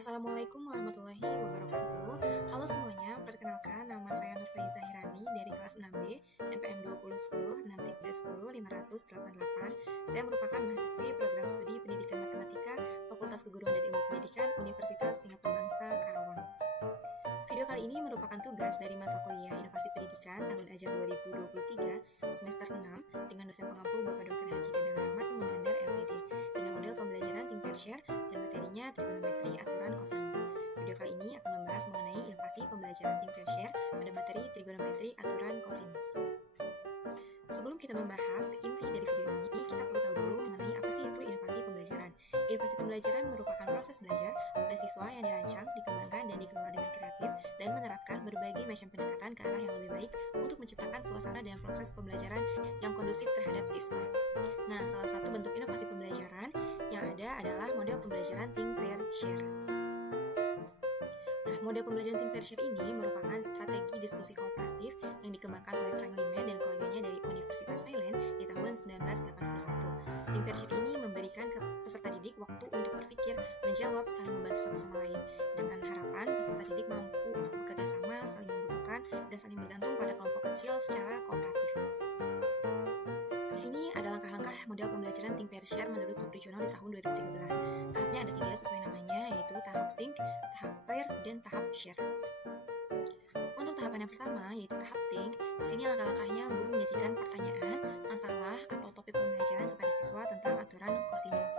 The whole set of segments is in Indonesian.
Assalamualaikum warahmatullahi wabarakatuh. Halo semuanya, perkenalkan nama saya Nurfaiza Hirani dari kelas 6B NPM 2010 6.10 588. Saya merupakan mahasiswi program studi Pendidikan Matematika Fakultas Keguruan dan Ilmu Pendidikan Universitas Singapura Bangsa Karawang. Video kali ini merupakan tugas dari mata kuliah Inovasi Pendidikan tahun ajar 2023 semester 6 dengan dosen pengampu Bapak Dr. Haji Dadang Rahmat Munandar MPD dengan model pembelajaran tim pair share dan materinya trigonometri aturan kosinus. Video kali ini akan membahas mengenai inovasi pembelajaran tim pair share pada materi trigonometri aturan kosinus. Sebelum kita membahas ke inti dari video ini, kita perlu tahu dulu mengenai apa sih itu inovasi pembelajaran. Inovasi pembelajaran merupakan proses belajar pada siswa yang dirancang, dikembangkan, dan dikelola dengan kreatif dan menerapkan berbagai macam pendekatan ke arah yang lebih baik untuk menciptakan suasana dan proses pembelajaran yang kondusif terhadap siswa. Nah, salah satu bentuk inovasi pembelajaran yang ada adalah model pembelajaran think, pair, share. Nah, model pembelajaran think, pair, share ini merupakan strategi diskusi kooperatif yang dikembangkan oleh Frank Lehman dan koleganya dari Universitas Maryland di tahun 1981. Think, pair, share ini memberikan ke peserta didik waktu untuk berpikir, menjawab, saling membantu satu sama lain, dengan harapan peserta didik mampu bekerja sama, saling membutuhkan, dan saling bergantung pada kelompok kecil secara kooperatif. Di sini ada langkah-langkah model pembelajaran think, pair, share menurut Subregional di tahun 2013. Tahapnya ada 3 sesuai namanya, yaitu tahap think, tahap pair, dan tahap share. Untuk tahapan yang pertama, yaitu tahap think, di sini langkah-langkahnya guru menyajikan pertanyaan, masalah, atau topik pembelajaran kepada siswa tentang aturan kosinus.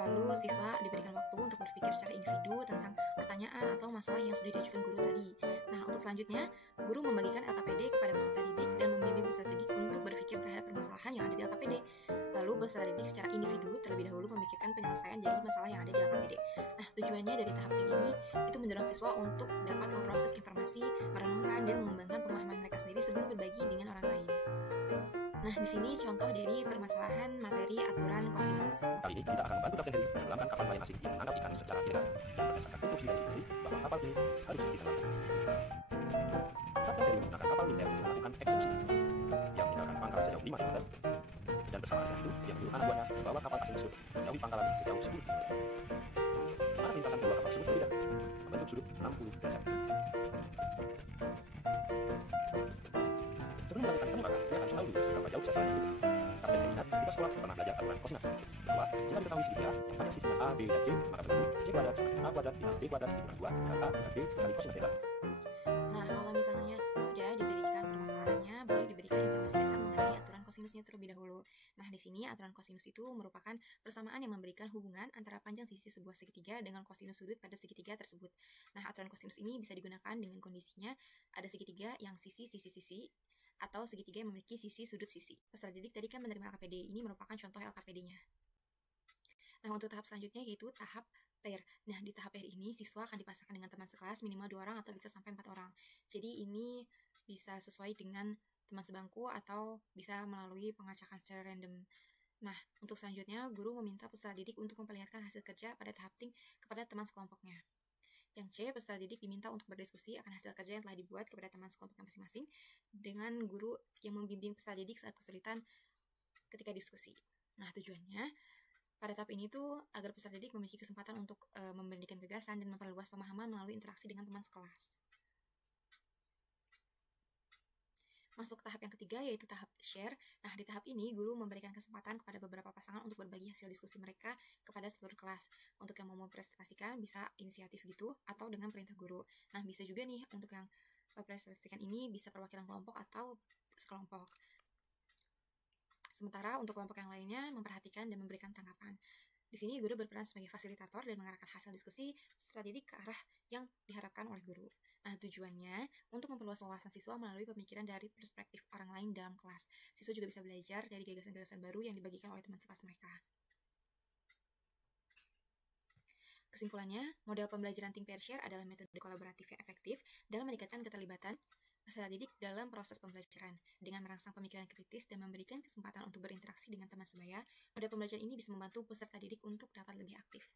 Lalu siswa diberikan waktu untuk berpikir secara individu tentang pertanyaan atau masalah yang sudah diajukan guru tadi. Nah, untuk selanjutnya, guru membagikan LKPD kepada peserta didik dan membimbing peserta didik untuk berpikir terhadap permasalahan yang ada di LKPD. Lalu peserta didik secara individu terlebih dahulu memikirkan penyelesaian dari masalah yang ada di LKPD. Nah, tujuannya dari tahap ini itu mendorong siswa untuk dapat memproses informasi, merenungkan, dan mengembangkan pemahaman mereka sendiri sebelum berbagi dengan orang lain. Nah, di sini contoh dari permasalahan materi aturan kosinus. Kali ini kita akan membantu Kapten Heri menenggelamkan kapal nelayan asing yang menangkap ikan secara ilegal dan berdasarkan instruksi dari Heri bahwa kapal ini harus ditenggelamkan. Kapten Heri menggunakan kapal militer untuk melakukan eksekusi yang meninggalkan pangkalan sejauh 5 km dan bersama dengan itu dia menyuruh anak buahnya membawa kapal asing tersebut menjauhi pangkalan sejauh 10 km. Arah lintasan kedua kapal tersebut berbeda, membentuk sudut 60 derajat. Sebelum melakukan penembakan, dia harus tahu dulu seberapa jauh sasaran itu. Kapten Heri ingat kita sekolah pernah belajar aturan kosinus bahwa jika diketahui segitiga yang pada sisinya A, B, dan C, maka berarti C kuadrat sama dengan A kuadrat ditambah B kuadrat dikurangi 2 dikali A dikali B dikali kosinus θ. Nah, kalau misalnya sudah diberikan permasalahannya, boleh diberikan informasi dasar mengenai aturan kosinusnya terlebih dahulu. Nah, di sini aturan kosinus itu merupakan persamaan yang memberikan hubungan antara panjang sisi sebuah segitiga dengan kosinus sudut pada segitiga tersebut. Nah, aturan kosinus ini bisa digunakan dengan kondisinya ada segitiga yang sisi atau segitiga yang memiliki sisi sudut sisi. Peserta didik tadi kan menerima LKPD, ini merupakan contoh LKPD-nya. Nah, untuk tahap selanjutnya yaitu tahap pair. Nah, di tahap pair ini siswa akan dipasangkan dengan teman sekelas minimal 2 orang atau bisa sampai 4 orang. Jadi ini bisa sesuai dengan teman sebangku atau bisa melalui pengacakan secara random. Nah, untuk selanjutnya guru meminta peserta didik untuk memperlihatkan hasil kerja pada tahap think kepada teman sekelompoknya. Yang C, peserta didik diminta untuk berdiskusi akan hasil kerja yang telah dibuat kepada teman sekelompoknya masing-masing dengan guru yang membimbing peserta didik saat kesulitan ketika diskusi. Nah, tujuannya pada tahap ini tuh agar peserta didik memiliki kesempatan untuk memberikan gagasan dan memperluas pemahaman melalui interaksi dengan teman sekelas. Masuk ke tahap yang ketiga yaitu tahap share. Nah, di tahap ini guru memberikan kesempatan kepada beberapa pasangan untuk berbagi hasil diskusi mereka kepada seluruh kelas. Untuk yang mau mempresentasikan bisa inisiatif gitu atau dengan perintah guru. Nah, bisa juga nih untuk yang mempresentasikan ini bisa perwakilan kelompok atau sekelompok. Sementara untuk kelompok yang lainnya memperhatikan dan memberikan tanggapan. Di sini guru berperan sebagai fasilitator dan mengarahkan hasil diskusi peserta didik ke arah yang diharapkan oleh guru. Nah, tujuannya untuk memperluas wawasan siswa melalui pemikiran dari perspektif orang lain dalam kelas. Siswa juga bisa belajar dari gagasan-gagasan baru yang dibagikan oleh teman sekelas mereka. Kesimpulannya, model pembelajaran think, pair, share adalah metode kolaboratif yang efektif dalam meningkatkan keterlibatan peserta didik dalam proses pembelajaran. Dengan merangsang pemikiran kritis dan memberikan kesempatan untuk berinteraksi dengan teman sebaya, model pembelajaran ini bisa membantu peserta didik untuk dapat lebih aktif.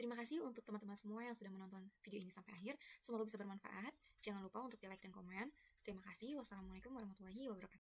Terima kasih untuk teman-teman semua yang sudah menonton video ini sampai akhir. Semoga bisa bermanfaat. Jangan lupa untuk di like dan komen. Terima kasih. Wassalamualaikum warahmatullahi wabarakatuh.